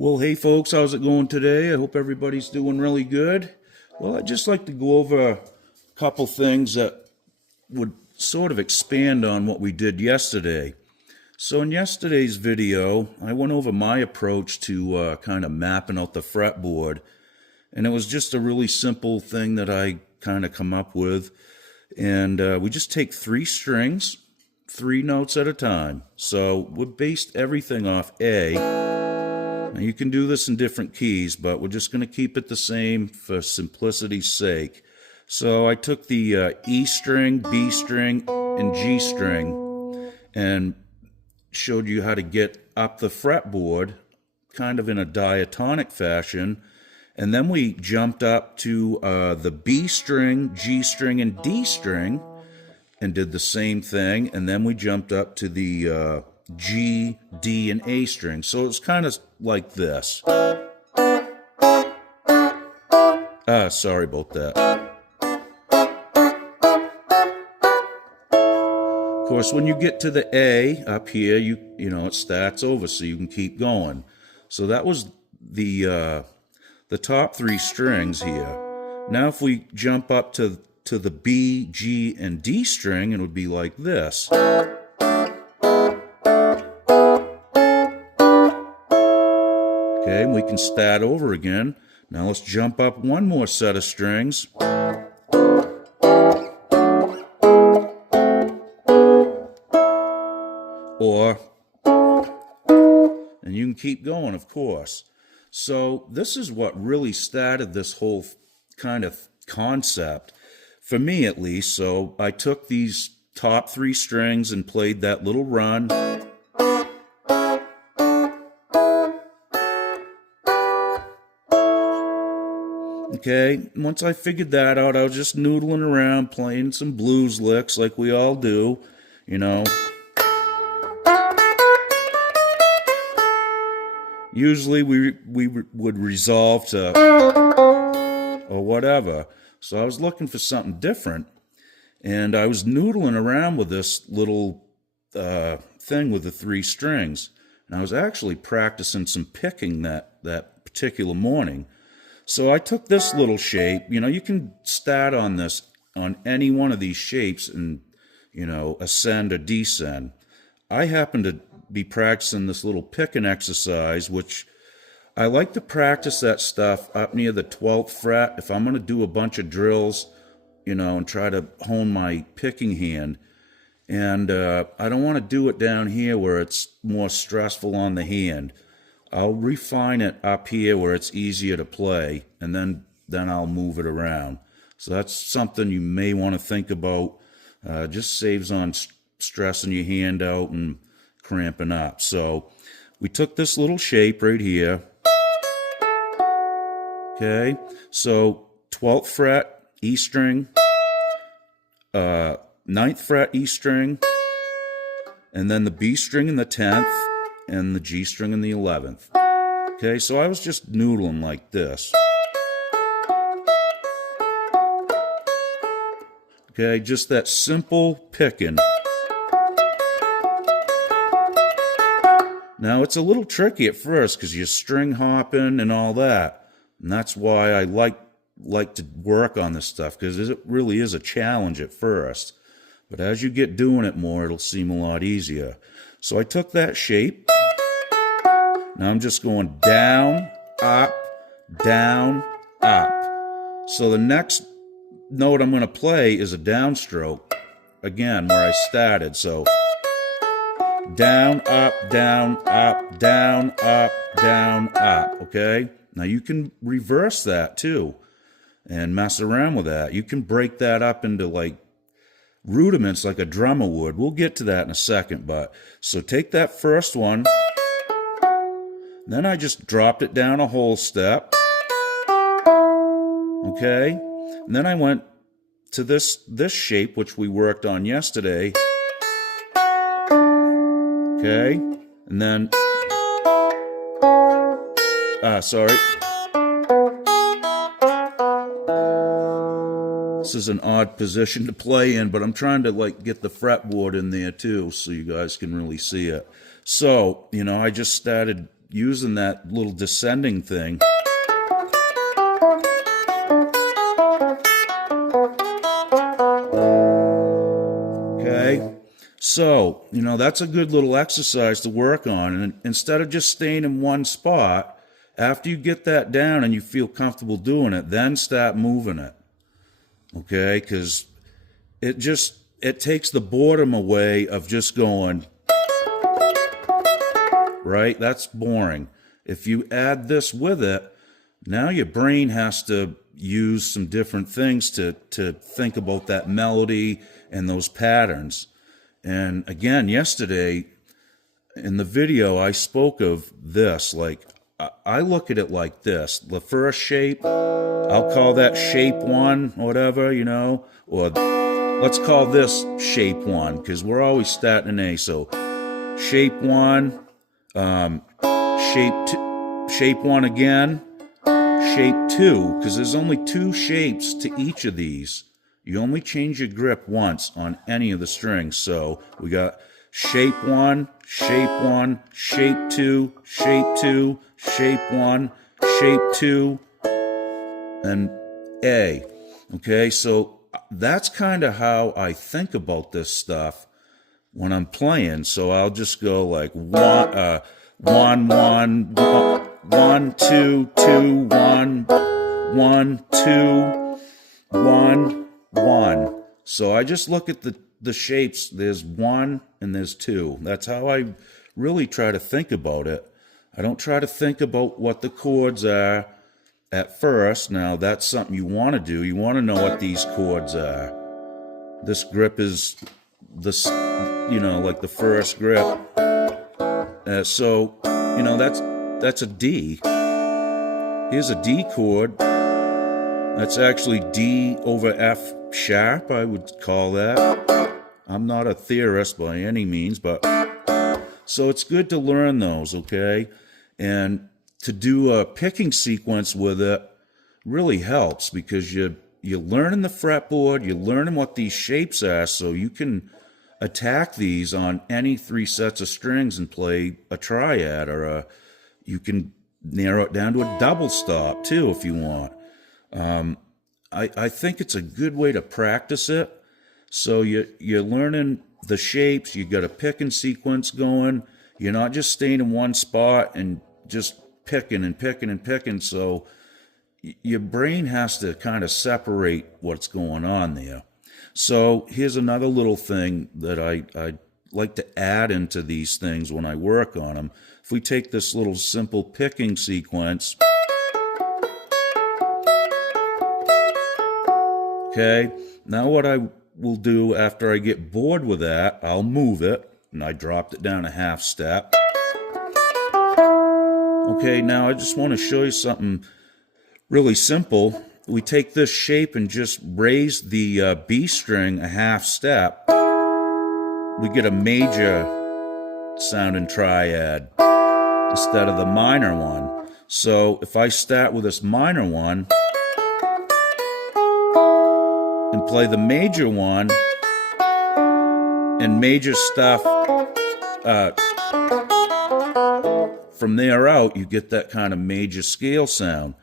Well, hey folks, how's it going today? I hope everybody's doing really good. Well, I'd just like to go over a couple things that would sort of expand on what we did yesterday. So in yesterday's video, I went over my approach to kind of mapping out the fretboard, and it was just a really simple thing that I kind of come up with. And we just take 3 strings, 3 notes at a time. So we based everything off A. Now you can do this in different keys, but we're just going to keep it the same for simplicity's sake. So I took the E string, B string, and G string and showed you how to get up the fretboard kind of in a diatonic fashion. And then we jumped up to the B string, G string, and D string and did the same thing. And then we jumped up to the G, D, and A string. So it's kind of like this. Sorry about that. Of course, when you get to the A up here, you know it starts over, so you can keep going. So that was the top 3 strings here. Now, if we jump up to the B, G, and D string, it would be like this. Okay, we can start over again. Now let's jump up one more set of strings. And you can keep going, of course. So this is what really started this whole kind of concept, for me at least. So I took these top 3 strings and played that little run. Okay, once I figured that out, I was just noodling around, playing some blues licks like we all do, you know. Usually we would resolve to or whatever. So I was looking for something different, and I was noodling around with this little thing with the 3 strings. And I was actually practicing some picking that particular morning. So I took this little shape. You know, you can start on this, on any one of these shapes and, you know, ascend or descend. I happen to be practicing this little picking exercise, which I like to practice that stuff up near the 12th fret. If I'm going to do a bunch of drills, you know, and try to hone my picking hand. And I don't want to do it down here where it's more stressful on the hand. I'll refine it up here where it's easier to play, and then I'll move it around. So that's something you may want to think about. Just saves on stressing your hand out and cramping up. So we took this little shape right here. Okay, so 12th fret, E string, 9th fret, E string, and then the B string in the 10th, and the G string in the 11th. Okay, so I was just noodling like this. Okay, just that simple picking. Now, it's a little tricky at first because you're string hopping and all that. And that's why I like to work on this stuff, because it really is a challenge at first. But as you get doing it more, it'll seem a lot easier. So I took that shape. Now I'm just going down, up, down, up. So the next note I'm going to play is a downstroke, again, where I started. So down, up, down, up, down, up, down, up, okay? Now you can reverse that too and mess around with that. You can break that up into like rudiments like a drummer would. We'll get to that in a second, but so take that first one. Then I just dropped it down a whole step. Okay? And then I went to this shape, which we worked on yesterday. Okay? And then... sorry. This is an odd position to play in, but I'm trying to like get the fretboard in there too so you guys can really see it. So, you know, I just started using that little descending thing. Okay, so, that's a good little exercise to work on. And instead of just staying in one spot, after you get that down and you feel comfortable doing it, then start moving it. Okay, because it takes the boredom away of just going, right? That's boring. If you add this with it, now your brain has to use some different things to think about that melody and those patterns. And again, yesterday in the video, I spoke of this. Like, I look at it like this. The first shape, I'll call that shape 1, whatever, or let's call this shape 1, because we're always starting an A. So shape 1, shape 1 again, shape 2, because there's only 2 shapes to each of these. You only change your grip once on any of the strings. So we got shape 1, shape 1, shape 2, shape 2, shape 1, shape 2, and A. Okay, so that's kind of how I think about this stuff when I'm playing. So I'll just go like 1, 1, 1, 1, 2, 2, 1, 1, 2, 1, 1. So I just look at the shapes. There's 1 and there's 2. That's how I really try to think about it. I don't try to think about what the chords are at first. Now, that's something you want to do. You want to know what these chords are. This grip is this, like the first grip. So, that's a D. Here's a D chord. That's actually D over F sharp, I would call that. I'm not a theorist by any means, but so it's good to learn those, okay? And to do a picking sequence with it really helps, because you're learning the fretboard, you're learning what these shapes are, so you can attack these on any 3 sets of strings and play a triad, or you can narrow it down to a double stop too if you want. I think it's a good way to practice it. So you're learning the shapes, you got a picking sequence going. You're not just staying in one spot and just picking and picking and picking. So your brain has to kind of separate what's going on there. So here's another little thing that I like to add into these things when I work on them. If we take this little simple picking sequence, okay, now what I will do after I get bored with that, I'll move it, and I dropped it down a half step. Okay, now I just want to show you something really simple. We take this shape and just raise the B string a half step. We get a major sounding triad instead of the minor one. So if I start with this minor one and play the major one and major stuff, from there out, you get that kind of major scale sound.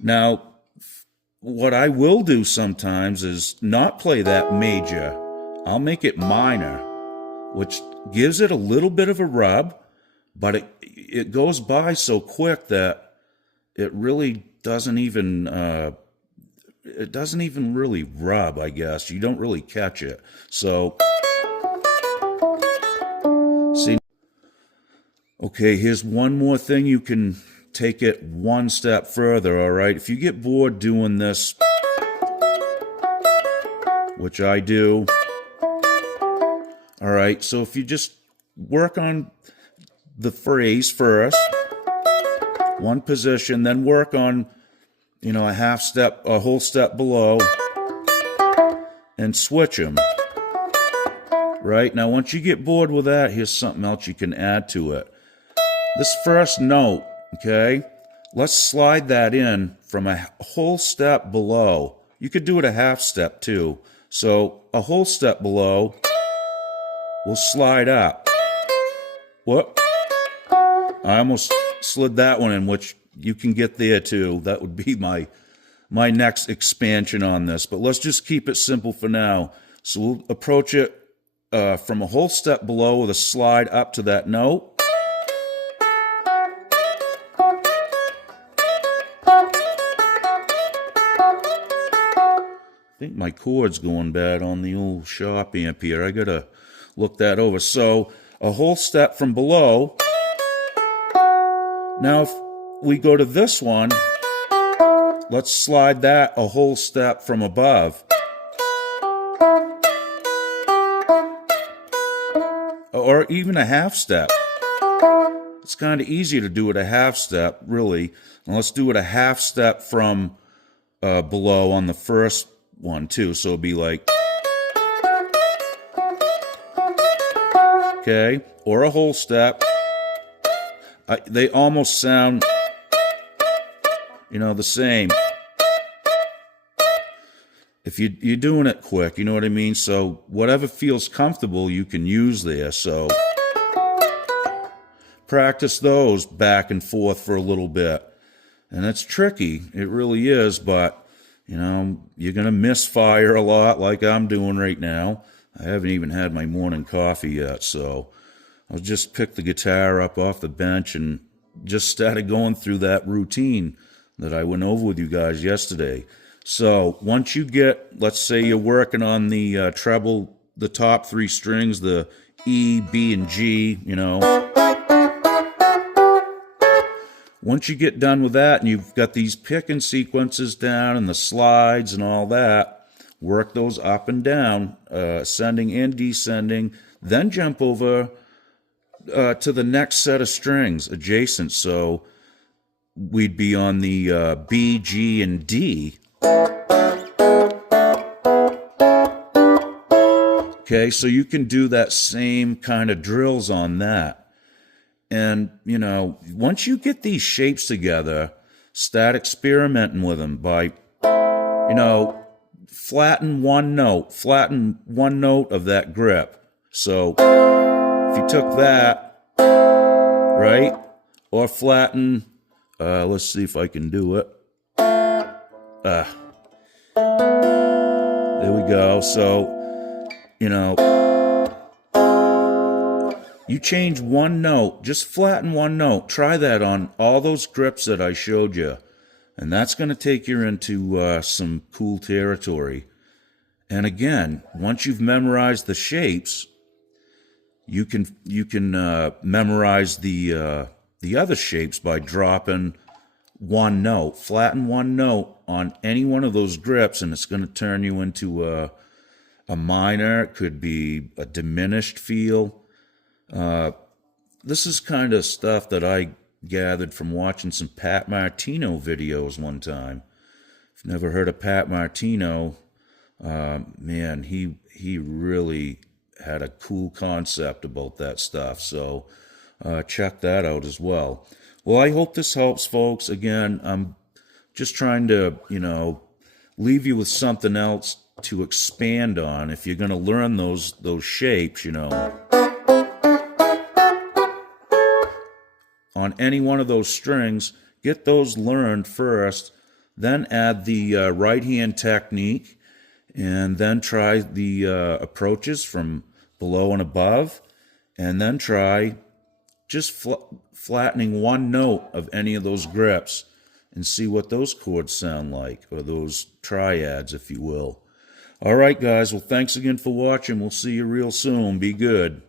Now, what I will do sometimes is not play that major. I'll make it minor, which gives it a little bit of a rub, but it goes by so quick that it really doesn't even really rub, I guess. You don't really catch it. So, see, okay, here's one more thing. You can take it one step further, all right? If you get bored doing this, which I do, all right, so if you just work on the phrase first, one position, then work on, a half step, a whole step below, and switch them. Right? Now, once you get bored with that, here's something else you can add to it. This first note, okay, let's slide that in from a whole step below. You could do it a half step too. So a whole step below will slide up. What? I almost slid that one in, which you can get there too. That would be my next expansion on this. But let's just keep it simple for now. So we'll approach it from a whole step below with a slide up to that note. I think my chord's going bad on the old shop amp here. I gotta look that over. So a whole step from below. Now if we go to this one, let's slide that a whole step from above. Or even a half step. It's kind of easier to do it a half step, really. And let's do it a half step from below on the first one too. So it'll be like, okay, or a whole step. They almost sound, the same. If you're doing it quick, you know what I mean? So whatever feels comfortable, you can use there. So practice those back and forth for a little bit. And it's tricky. It really is, but you're going to misfire a lot like I'm doing right now. I haven't even had my morning coffee yet, so I'll just pick the guitar up off the bench and just started going through that routine that I went over with you guys yesterday. So once you get, let's say you're working on the treble, the top three strings, the E, B, and G, Once you get done with that and you've got these picking sequences down and the slides and all that, work those up and down, ascending and descending, then jump over to the next set of strings adjacent. So we'd be on the B, G, and D. Okay, so you can do that same kind of drills on that. And, once you get these shapes together, start experimenting with them by, flatten one note of that grip. So if you took that, right, or flatten, let's see if I can do it. There we go. So, you change one note, just flatten one note. Try that on all those grips that I showed you. And that's going to take you into some cool territory. And again, once you've memorized the shapes, you can memorize the other shapes by dropping one note. Flatten one note on any one of those grips, and it's going to turn you into a minor. It could be a diminished feel. This is kind of stuff that I gathered from watching some Pat Martino videos one time. If you've never heard of Pat Martino, man, he really had a cool concept about that stuff. So check that out as well. Well, I hope this helps, folks. Again, I'm just trying to, leave you with something else to expand on. If you're going to learn those shapes, on any one of those strings, get those learned first, then add the right hand technique, and then try the approaches from below and above, and then try just flattening one note of any of those grips and see what those chords sound like, or those triads, if you will. All right, guys. Well, thanks again for watching. We'll see you real soon. Be good.